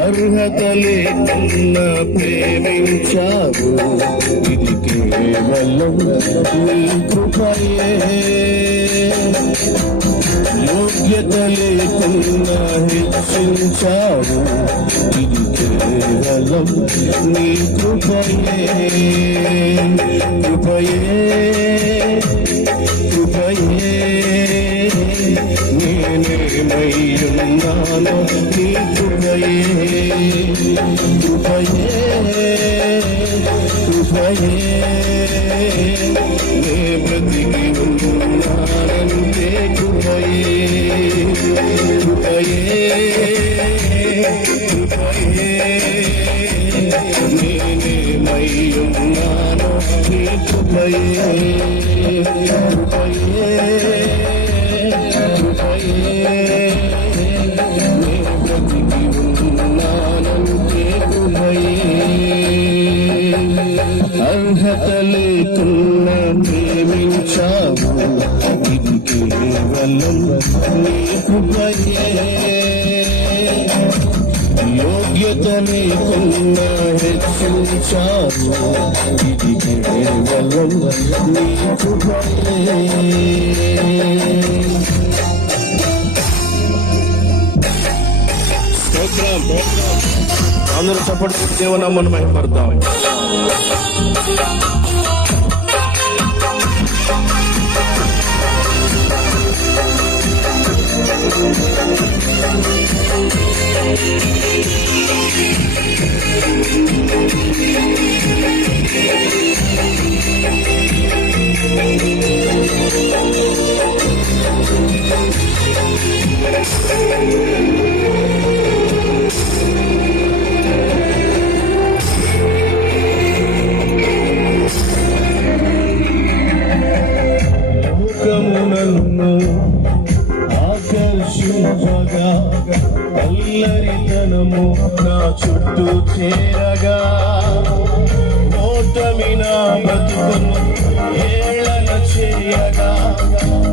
అర్హత లేకున్నా ప్రేమించావు, ఇది కేవలం నీ కృపయే. యోగ్యత లేకున్నా హెచ్చించావు, ఇది కేవలం నీ కృపయే. కృపయే కృపయే నేనేమయ్యున్నాను నీ కృపయే. కృపయే కృపయే నే బ్రతికి ఉన్నానంటే కృపయే. కృపయే కృపయే నేనేమయ్యున్నాను నీ కృపయే. కృపయే అర్హత లేకున్నా ప్రేమించావు, ఇది కేవలం నీ కృపయే. యోగ్యత లేకున్నా హెచ్చించావు, ఇది కేవలం నీ కృపయే. అందరూ సపోర్ట్ దేవునామను మహిమపడతాం. ఆకర్షించగా అల్లరితనము నా చుట్టూ చేరగా, ఓటమి నా బతుకును ఏళన చేయగా,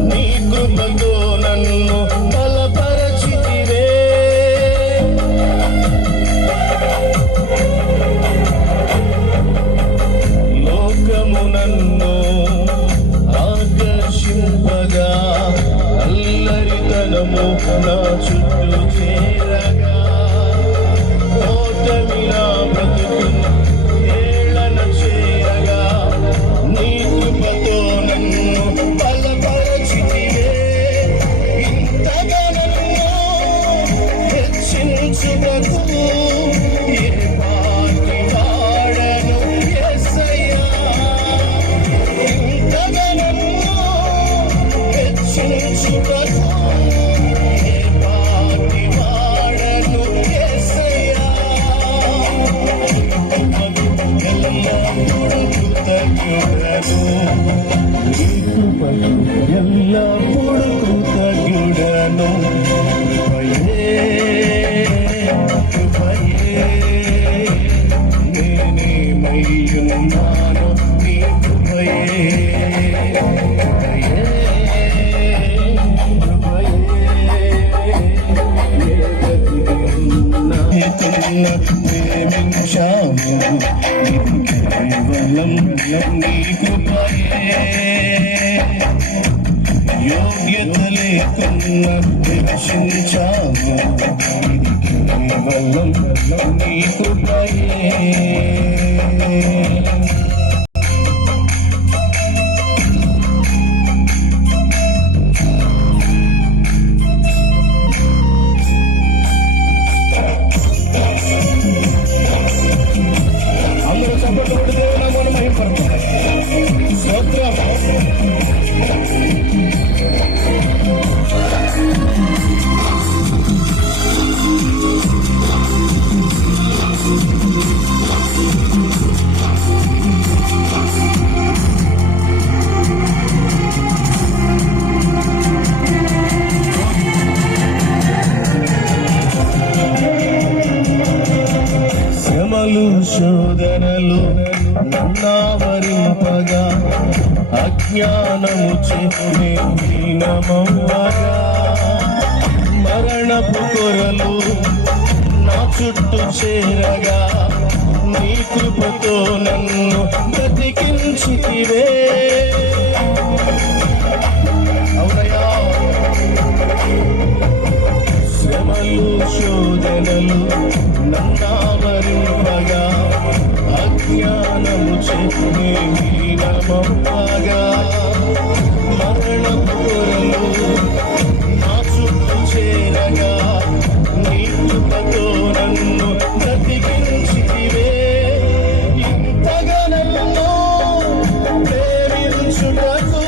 నీ కృపతో నన్ను బలపరచితివే. లోకము నన్ను ఆకర్షింపగా అల్లరితనము నా చుట్టూ చేరగా, ఓటమి నా బ్రతుకును ఏళన చేయగా, నీ కృపతో నన్ను బలపరచితివే. ఇంతగా నన్ను హెచ్చించుటకు ఏ పాటి వాడను యేసయ్యా. ఇంతగా నన్ను హెచ్చించుటకు ఏ పాటి వాడను యేసయ్యా. ఎల్లప్పుడూ కృతజ్ఞుడను, నీ కృపకు ఎల్లప్పుడూ కృతజ్ఞుడను. కృపయే కృపయే నేనేమయ్యున్నాను నీ కృపయే. ప్రేమించాము, ఇది కేవలం నీ కృపయే. యోగ్యత లేకున్నా హెచ్చించాము, ఇది కేవలం నీ కృపయే. అందరూ సపోర్ట్ దేవునామను మహిమపడతాం. స్తోత్రం. శోధనలు నన్నావరింపగా, అజ్ఞానము చేసి హీనమవ్వగా, మరణపు కొరలు నా చుట్టూ చేరగా నీ కృపతో నన్ను బ్రతికించితివే. అవునయ్యా, శ్రమలు శోధనలు నన్నావరింపగా అజ్ఞానము నమప్పగా మరణపు కొరలు నా చుట్టూ చేరగా నీ కృపతో నన్ను బ్రతికించితివే. ఇంతగా నన్ను ప్రేమించుటకు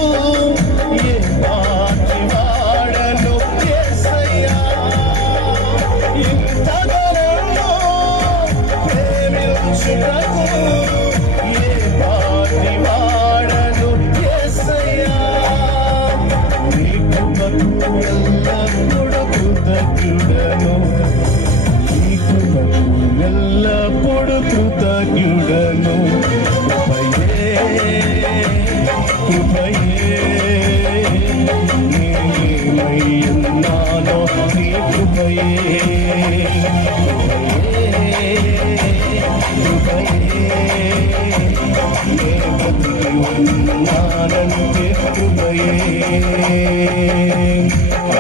ఏ పాటి వాడను యేసయ్యా. ఇంతగా నన్ను ప్రేమించుటకు ఏ పాటి వాడను యేసయ్యా. నీ కృపకు ఎల్లప్పుడూ కృతజ్ఞుడను, నీ కృపకు ఎల్లప్పుడూ కృతజ్ఞుడను. కృపయే నేనేమయ్యున్నానో నీ కృపయే. ఉన్నానంటే కృపయే.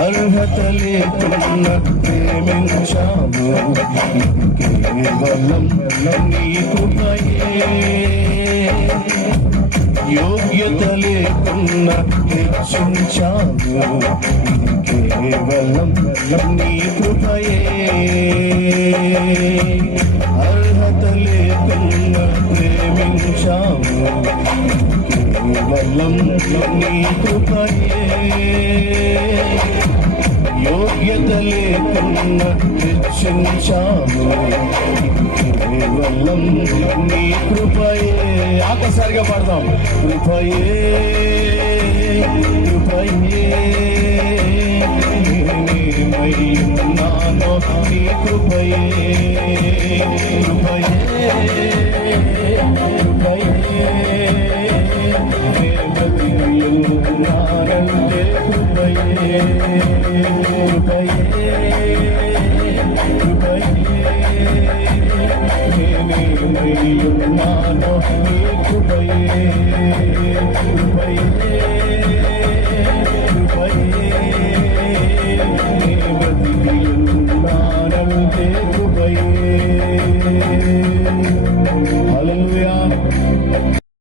అర్హత లేకున్నా ప్రేమించావు, కేవలం నీ కృపయే. యోగ్యత లేకున్నా హెచ్చించావు, కేవలం నీ కృపయే. అర్హత లేకున్నా ప్రేమించావు, కేవలం నీ కృపయే. యోగ్యత లేకున్నా హెచ్చించావు, కేవలం నీ కృపయే. ఆకసారిగా పాడదాం. కృపయే కృపయే నేనేమయ్యున్నానో నీ కృపయే. కృపయే కృపయే నేనేమయ్యున్నానంటే కృపయే. కృపయే నేనేమయ్యున్నానో నీ కృపయే.